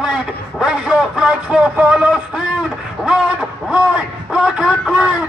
clean. Raise your flags for Palestine. Red, white, black and green.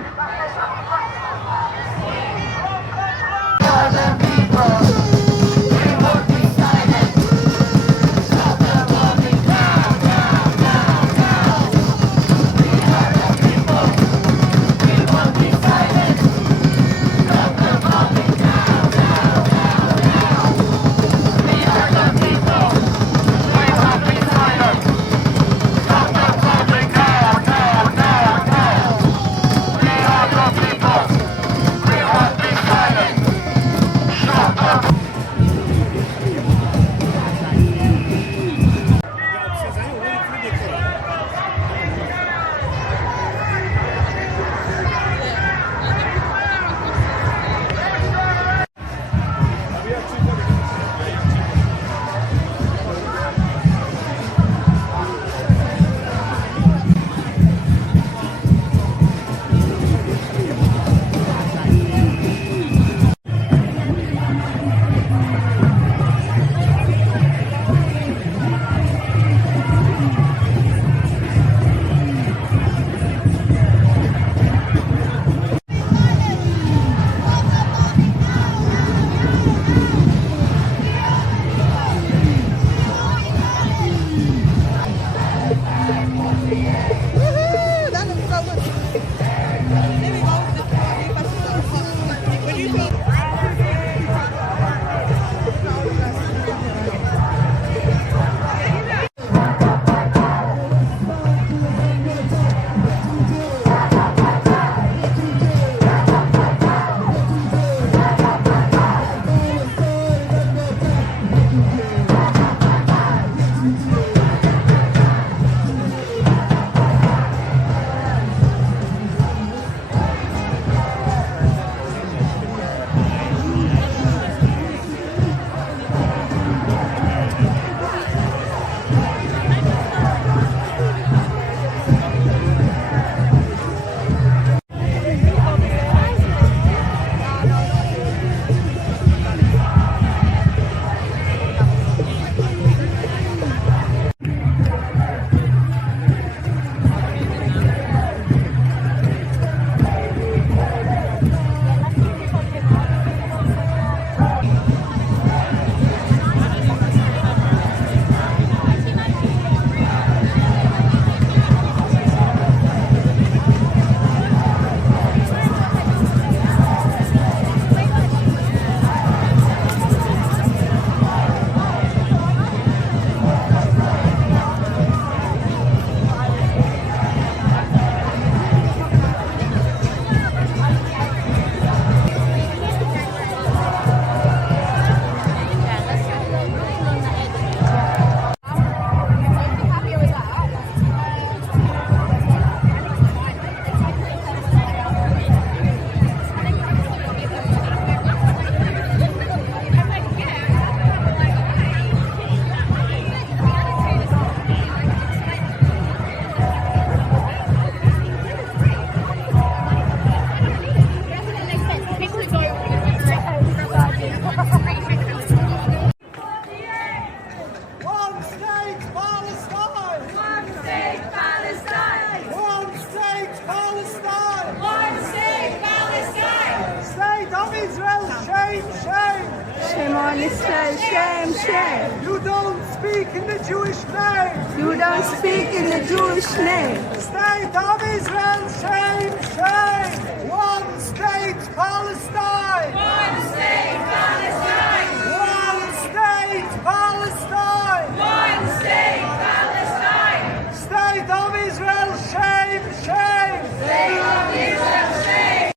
Shame on Israel, shame, shame. You don't speak in the Jewish name. You don't speak in the Jewish name. State of Israel, shame, shame. One state, Palestine. One state, Palestine. One state, Palestine. One state, Palestine. State of Israel, shame, shame. State of Israel, shame.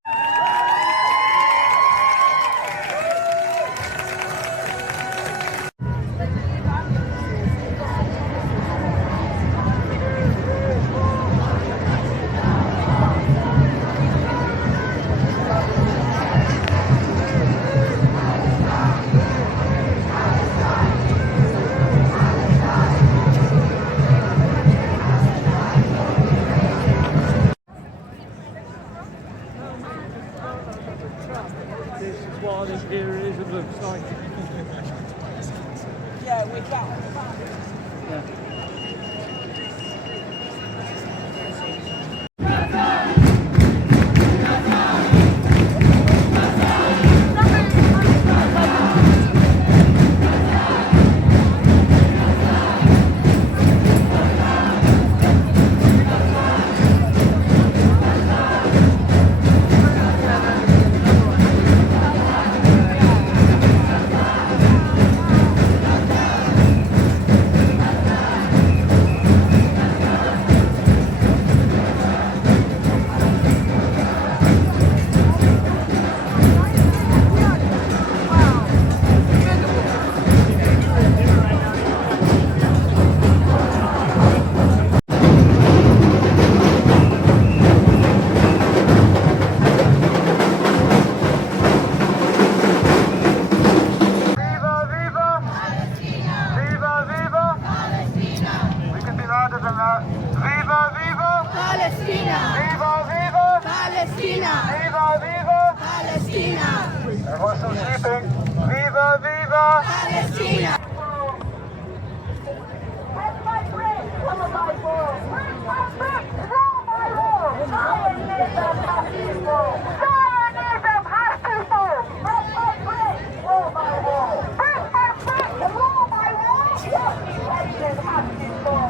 This is what this area is, it looks like. Yeah, we got it. Yeah. Viva, viva! Palestina! Everyone's still sleeping. Viva, viva! Palestina! Where's my brick? Come on, my wall. Where's my brick? Roll my wall. Zionism has to fall. Zionism has to fall. Where's my brick? Roll my wall. Where's my brick? Roll my wall. The occupation has to fall.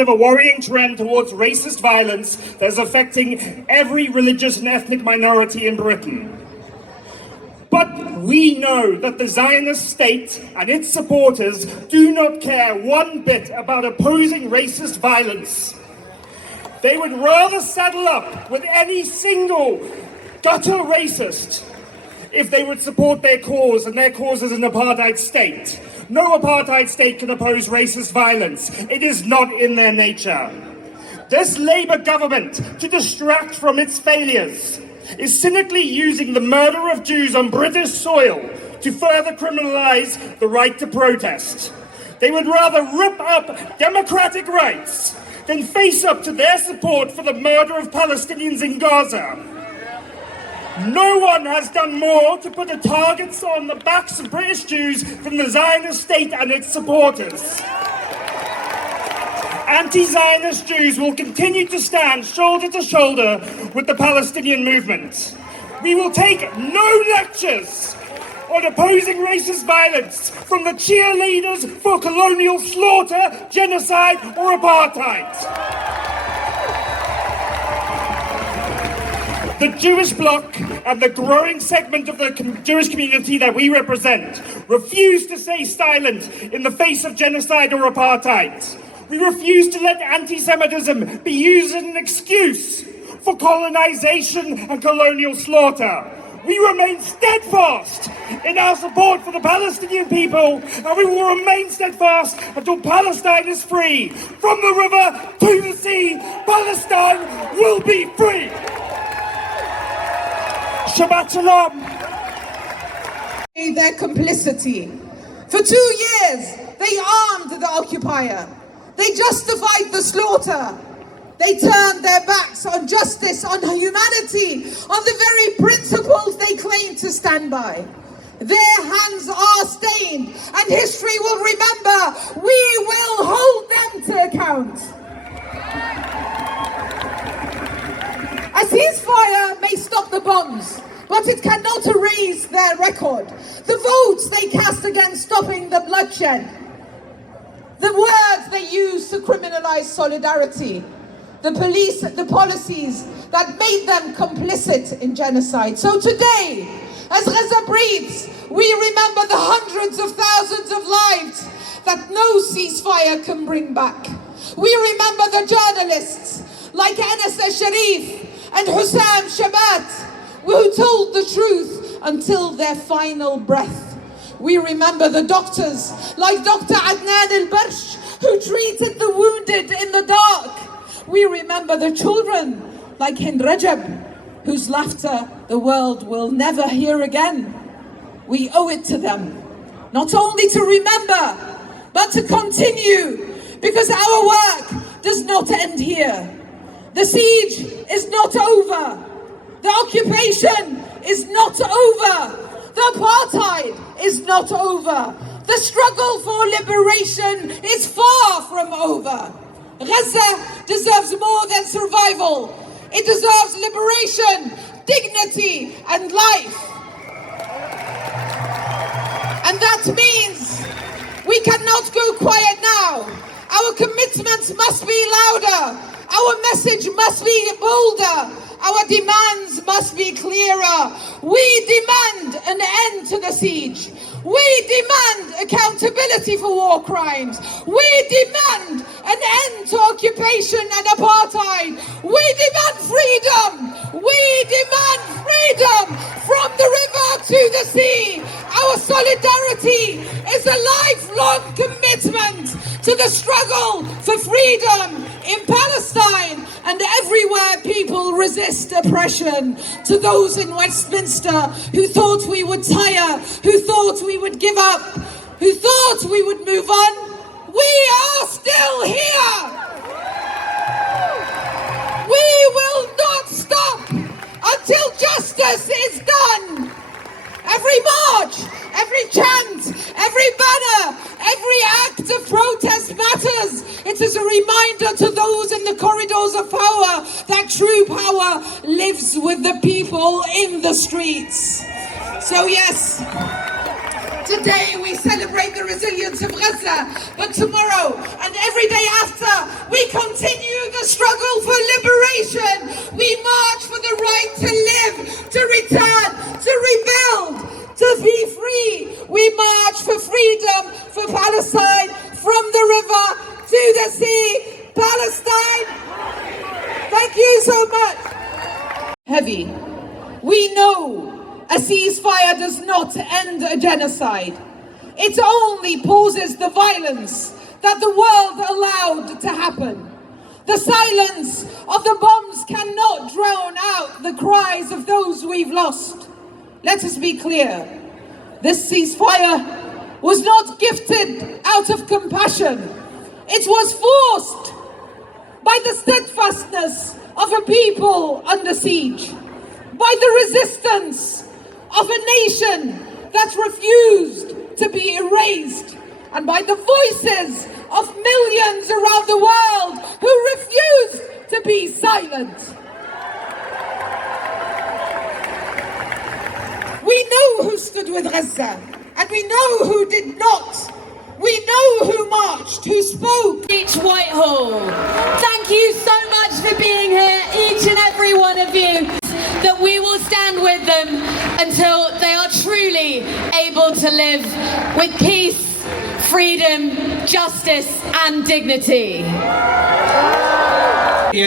part of a worrying trend towards racist violence that is affecting every religious and ethnic minority in Britain. But we know that the Zionist state and its supporters do not care one bit about opposing racist violence. They would rather saddle up with any single gutter racist if they would support their cause, and their cause is an apartheid state. No apartheid state can oppose racist violence. It is not in their nature. This Labour government, to distract from its failures, is cynically using the murder of Jews on British soil to further criminalise the right to protest. They would rather rip up democratic rights than face up to their support for the murder of Palestinians in Gaza. No one has done more to put the targets on the backs of British Jews than the Zionist state and its supporters. Anti-Zionist Jews will continue to stand shoulder to shoulder with the Palestinian movement. We will take no lectures on opposing racist violence from the cheerleaders for colonial slaughter, genocide, or apartheid. The Jewish bloc and the growing segment of the Jewish community that we represent refuse to stay silent in the face of genocide or apartheid. We refuse to let anti-Semitism be used as an excuse for colonization and colonial slaughter. We remain steadfast in our support for the Palestinian people, and we will remain steadfast until Palestine is free. From the river to the sea, Palestine will be free. Shabbat Shalom. Their complicity. For 2 years, they armed the occupier. They justified the slaughter. They turned their backs on justice, on humanity, on the very principles they claim to stand by. Their hands are stained, and history will remember. We will hold them to account. A ceasefire may stop the bombs, but it cannot erase their record. The votes they cast against stopping the bloodshed. The words they use to criminalize solidarity. The policies that made them complicit in genocide. So today, as Gaza breathes, we remember the hundreds of thousands of lives that no ceasefire can bring back. We remember the journalists like Anas al-Sharif and Hussam Shabat, who told the truth until their final breath. We remember the doctors like Dr. Adnan al-Barsh, who treated the wounded in the dark. We remember the children like Hind Rajab, whose laughter the world will never hear again. We owe it to them, not only to remember, but to continue, because our work does not end here. The siege is not over. The occupation is not over. The apartheid is not over. The struggle for liberation is far from over. Gaza deserves more than survival. It deserves liberation, dignity, and life. And that means we cannot go quiet now. Our commitments must be louder. Our message must be bolder. Our demands must be clearer. We demand an end to the siege. We demand accountability for war crimes. We demand an end to occupation and apartheid. We demand freedom. We demand freedom from the river to the sea. Our solidarity is a lifelong commitment to the struggle for freedom in Palestine and everywhere people resist oppression. To those in Westminster who thought we would tire, who thought we would give up, who thought we would move on, we are still here. We will not stop until justice is done. Every march, every chant, every banner, every act of protest matters. It is a reminder to those in the corridors of power that true power lives with the people in the streets. So yes, today we celebrate the resilience of Gaza, but tomorrow and every day after, we Palestine, from the river to the sea. Palestine, thank you so much. Heavy. We know a ceasefire does not end a genocide. It only pauses the violence that the world allowed to happen. The silence of the bombs cannot drown out the cries of those we've lost. Let us be clear. This ceasefire was not gifted out of compassion. It was forced by the steadfastness of a people under siege, by the resistance of a nation that refused to be erased, and by the voices of millions around the world who refused to be silent. We know who stood with Gaza, and we know who did not. We know who marched, who spoke. Reach Whitehall. Thank you so much for being here, each and every one of you, that we will stand with them until they are truly able to live with peace, freedom, justice and dignity.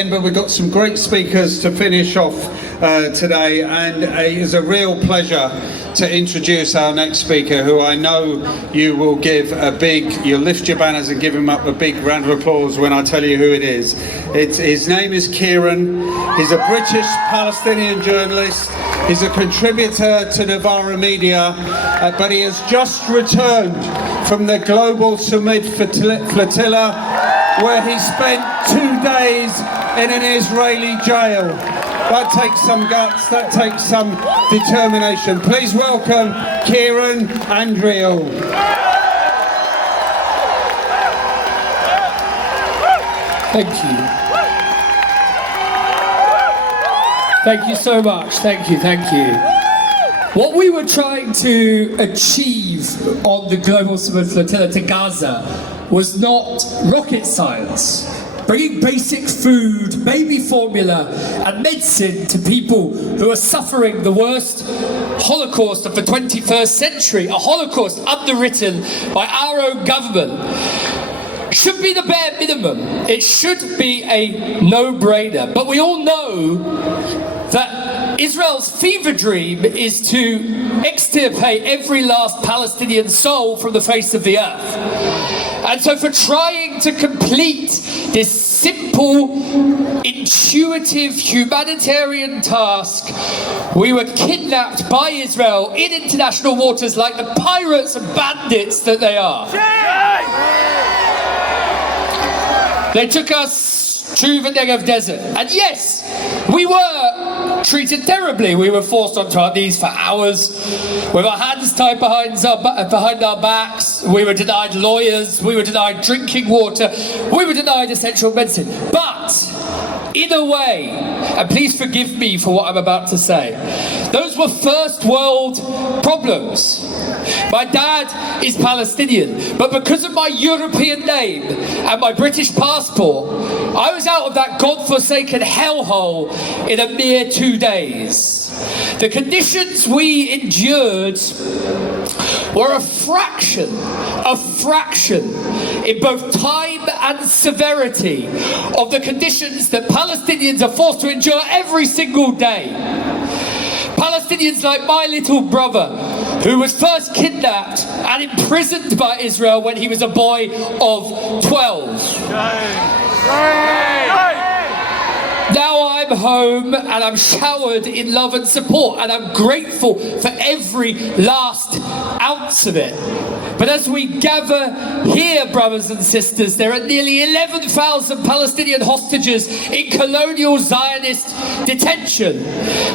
But we've got some great speakers to finish off today, and it is a real pleasure to introduce our next speaker, who I know you will give you'll lift your banners and give him up a big round of applause when I tell you who it is. His name is Kieran. He's a British Palestinian journalist. He's a contributor to Novara Media, but he has just returned from the Global Summit Flotilla, where he spent 2 days in an Israeli jail. That takes some guts, that takes some determination. Please welcome Kieran Andriel. Thank you. Thank you so much. Thank you. What we were trying to achieve on the Global Summit Flotilla to Gaza was not rocket science. Bringing basic food, baby formula and medicine to people who are suffering the worst Holocaust of the 21st century, a Holocaust underwritten by our own government, should be the bare minimum. It should be a no-brainer. But we all know that Israel's fever dream is to extirpate every last Palestinian soul from the face of the earth. And so for trying to complete this simple, intuitive, humanitarian task, we were kidnapped by Israel in international waters like the pirates and bandits that they are. They took us to the Negev desert. And yes, we were treated terribly. We were forced onto our knees for hours, with our hands tied behind our backs. We were denied lawyers. We were denied drinking water. We were denied essential medicine. But in a way, and please forgive me for what I'm about to say, those were first world problems. My dad is Palestinian, but because of my European name and my British passport, I was out of that godforsaken hellhole in a mere 2 days. The conditions we endured were a fraction in both time and severity of the conditions that Palestinians are forced to endure every single day. Palestinians like my little brother, who was first kidnapped and imprisoned by Israel when he was a boy of 12. Now I'm home and I'm showered in love and support, and I'm grateful for every last ounce of it. But as we gather here, brothers and sisters, there are nearly 11,000 Palestinian hostages in colonial Zionist detention.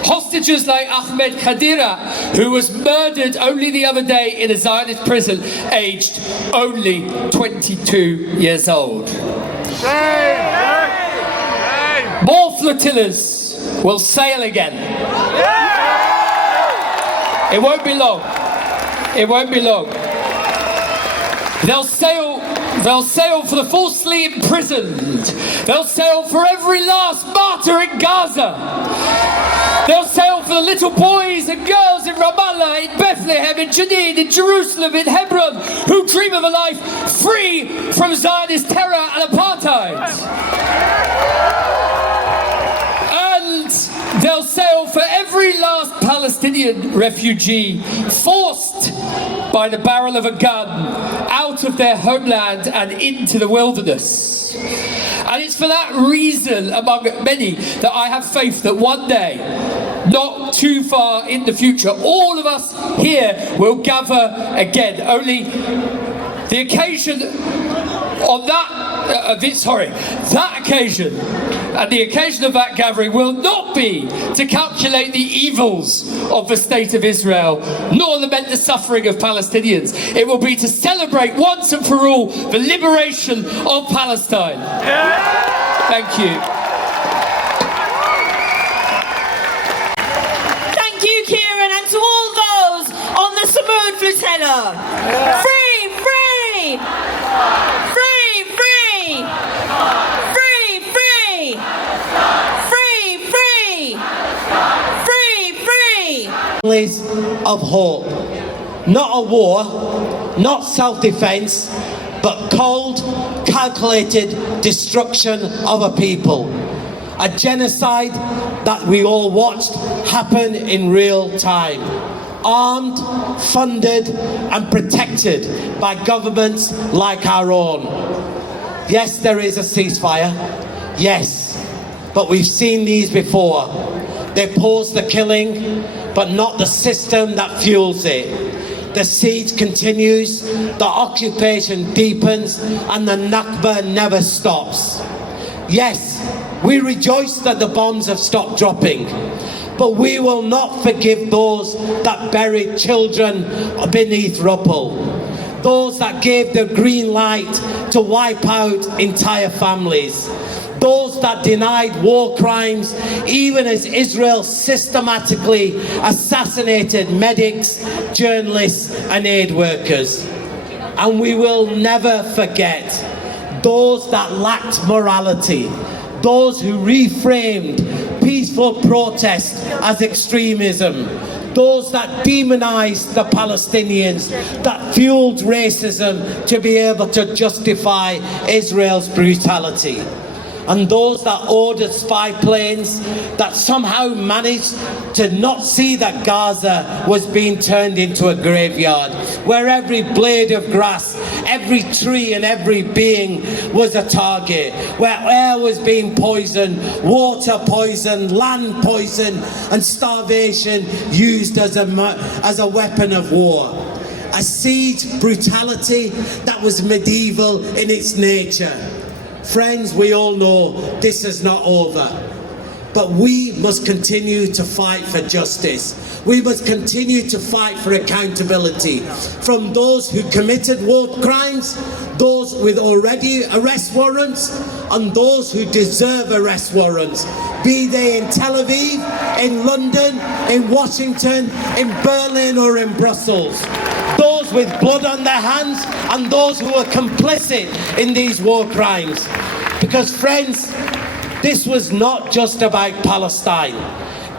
Hostages like Ahmed Khadira, who was murdered only the other day in a Zionist prison, aged only 22 years old. More flotillas will sail again. It won't be long. It won't be long. They'll sail for the falsely imprisoned. They'll sail for every last martyr in Gaza. They'll sail for the little boys and girls in Ramallah, in Bethlehem, in Jenin, in Jerusalem, in Hebron, who dream of a life free from Zionist terror and apartheid. And they'll sail for every last Palestinian refugee forced by the barrel of a gun out of their homeland and into the wilderness. And it's for that reason, among many, that I have faith that one day, not too far in the future, all of us here will gather again. Only the occasion on that occasion, and the occasion of that gathering will not be to calculate the evils of the State of Israel, nor lament the suffering of Palestinians. It will be to celebrate once and for all the liberation of Palestine. Thank you. Thank you, Kieran, and to all those on the Samud flotilla. Free, free! Free, free! Free, free! Free, free! Free, free! Families of hope. Not a war, not self-defense, but cold, calculated destruction of a people. A genocide that we all watched happen in real time. Armed, funded and protected by governments like our own. Yes, there is a ceasefire. Yes, but we've seen these before. They pause the killing, but not the system that fuels it. The siege continues, the occupation deepens, and the Nakba never stops. Yes, we rejoice that the bombs have stopped dropping, but we will not forgive those that buried children beneath rubble, those that gave the green light to wipe out entire families, those that denied war crimes, even as Israel systematically assassinated medics, journalists and aid workers. And we will never forget those that lacked morality, those who reframed peaceful protest as extremism, those that demonized the Palestinians, that fueled racism to be able to justify Israel's brutality, and those that ordered spy planes that somehow managed to not see that Gaza was being turned into a graveyard, where every blade of grass, every tree and every being was a target, where air was being poisoned, water poisoned, land poisoned, and starvation used as a weapon of war. A siege brutality that was medieval in its nature. Friends, we all know this is not over, but we must continue to fight for justice. We must continue to fight for accountability from those who committed war crimes, those with already arrest warrants, and those who deserve arrest warrants, be they in Tel Aviv, in London, in Washington, in Berlin or in Brussels. Those with blood on their hands and those who are complicit in these war crimes. Because friends, this was not just about Palestine.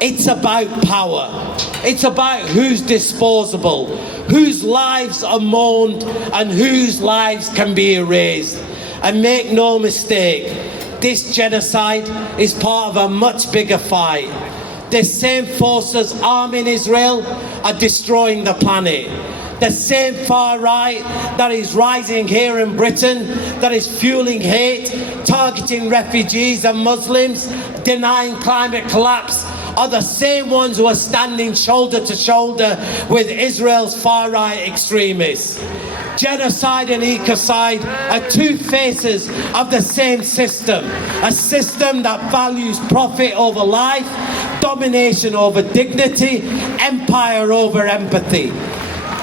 It's about power. It's about who's disposable, whose lives are mourned and whose lives can be erased. And make no mistake, this genocide is part of a much bigger fight. The same forces arming Israel are destroying the planet. The same far right that is rising here in Britain, that is fueling hate, targeting refugees and Muslims, denying climate collapse, are the same ones who are standing shoulder to shoulder with Israel's far right extremists. Genocide and ecocide are two faces of the same system, a system that values profit over life, domination over dignity, empire over empathy.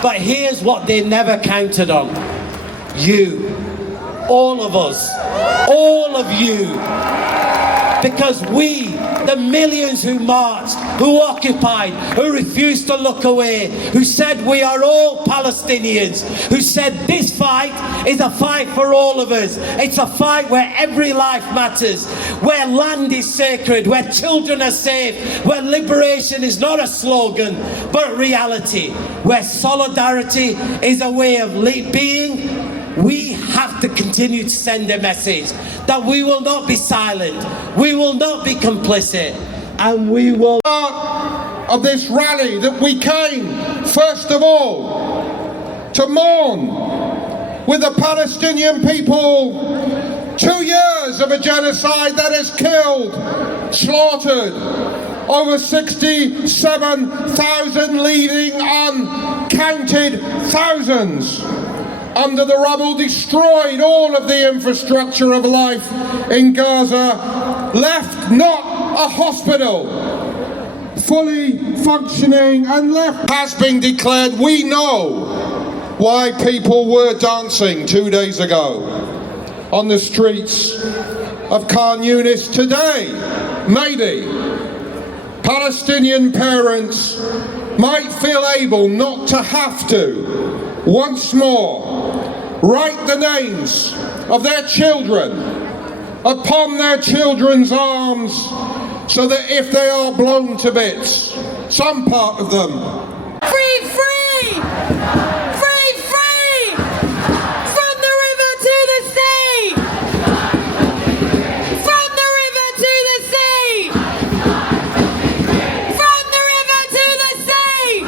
But here's what they never counted on. You. All of us. All of you. Because we the millions who marched, who occupied, who refused to look away, who said we are all Palestinians, who said this fight is a fight for all of us. It's a fight where every life matters, where land is sacred, where children are safe, where liberation is not a slogan but reality, where solidarity is a way of being. We have to continue to send a message that we will not be silent, we will not be complicit, and we will... Of this rally that we came, first of all, to mourn with the Palestinian people 2 years of a genocide that has killed, slaughtered over 67,000, leaving uncounted thousands under the rubble, destroyed all of the infrastructure of life in Gaza, left not a hospital fully functioning, and left has been declared. We know why people were dancing 2 days ago on the streets of Khan Yunis today. Maybe Palestinian parents might feel able not to have to once more write the names of their children upon their children's arms, so that if they are blown to bits, some part of them... Free, free! Free, free! From the river to the sea! From the river to the sea! From the river to the sea!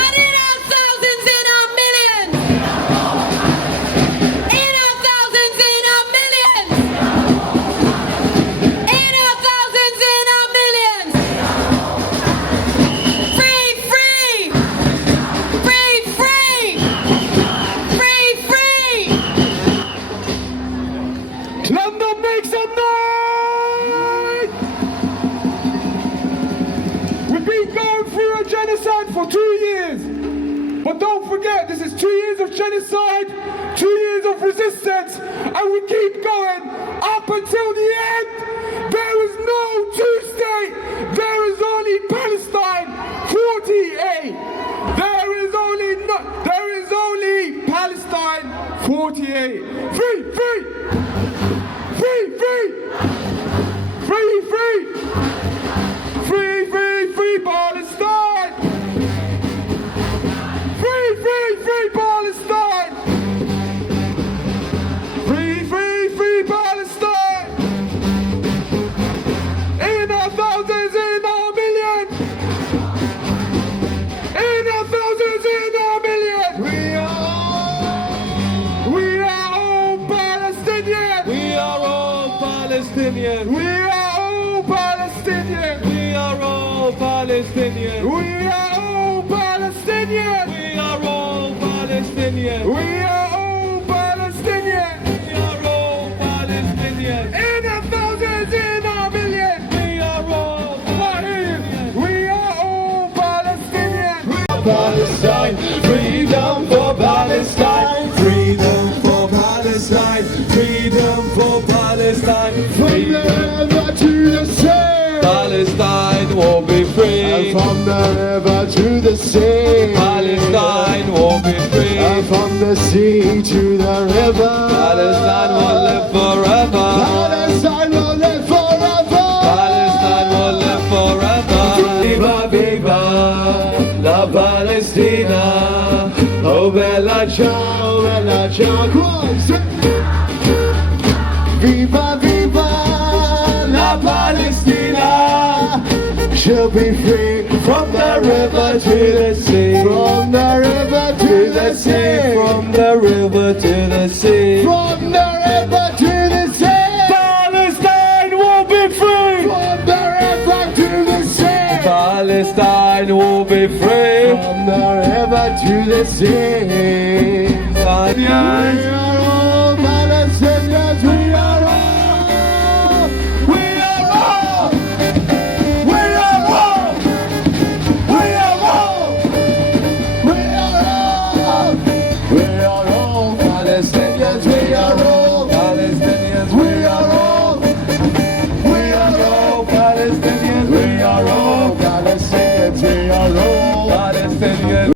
And in our thousands, in our millions! In our thousands, in our millions! In our thousands, in our millions! Free, free! Free, free! Free, free! London makes some noise! We've been going through a genocide for 2 years. But don't forget, this is 2 years of genocide, 2 years of resistance, and we keep going up until the end. There is no two-state. There is only Palestine 48. There is only Palestine 48. Free, free! Free, free! Free, free! Free, free, free Palestine! Free, free, free Palestine! Free, free, free Palestine! In our thousands, in our millions! In our thousands, in our millions! We are all Palestinians! We are all Palestinians. We are all Palestinians! We are all Palestinians. We are all Palestinians! We are all Palestinians. We are all Palestinians! We are all Palestinians. In our thousands, in our millions! We are all Palestinians. We are all Palestinians! Palestine, freedom for Palestine, freedom for Palestine, freedom for Palestine, freedom to the sea! Palestine will be free. From the river to the sea! Palestine will be free. From the sea to the river! Palestine will live forever. Palestine will live forever! Palestine will live forever. Viva, viva la Palestina. Oh bella ciao, bella ciao. Viva, viva La Palestina. She'll be free From the river to the sea. from the river to the sea! From the river to the sea. From the river to the sea! Palestine will be free. From the river to the sea! Palestine will be free. From the river to the sea! Palestine.